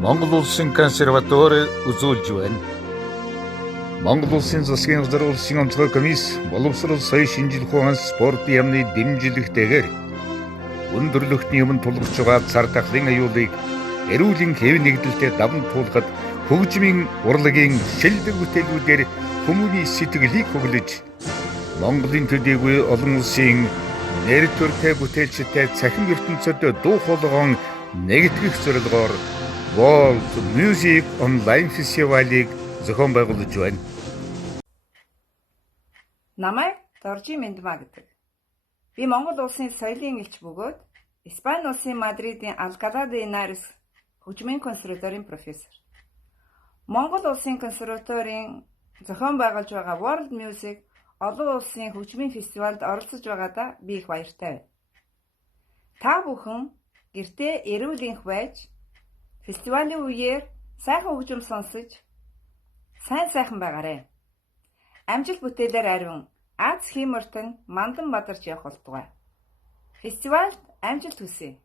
Монгол Улсын консерватори үзүүлж байна. Монгол Улсын засгийн газар улсын онцгой комисс боловсрол соёлын шинжилгээ ухаан спортын яамны дэмжлэгтэйгээр өндөрлөгтний өмнө тулгарч байгаа цар тахлын аюулыг эрүүлийн хэв нэгдэлтэд даван туулахад хөгжмийн урлагийн шилдэг бүтээлүүдээр хүмүүний сэтгэлийг хөглөж Монголын төдийгүй олон улсын нэр төртэй бүтээлчтэй цахим ертөнцөд дуу хоолойгон нэгтгэх зорилгоор World Music Online Festival-ыг зохион байгуулж байна. Намайг Доржи Мэндмаа гэдэг. Би Монгол улсын соёлын элч бөгөөд Испани улсын Мадридын Алкала де Энарес хөгжмийн консерваторийн профессор. Монгол улсын консерваторийн зохион байгуулж байгаа World Music олон улсын хөгжмийн фестивальд оролцож байгаадаа би их баяртай байна. Та бүхэн гэртээ эрүүл энх байж фестивалийн үеэр сайхан хөгжим сонсож сайхан байгаарай. Амжилт бүтээлээр ариун Аз Химортон Мандан Бадарч явах болтугай. Фестивальд амжилт хүсье.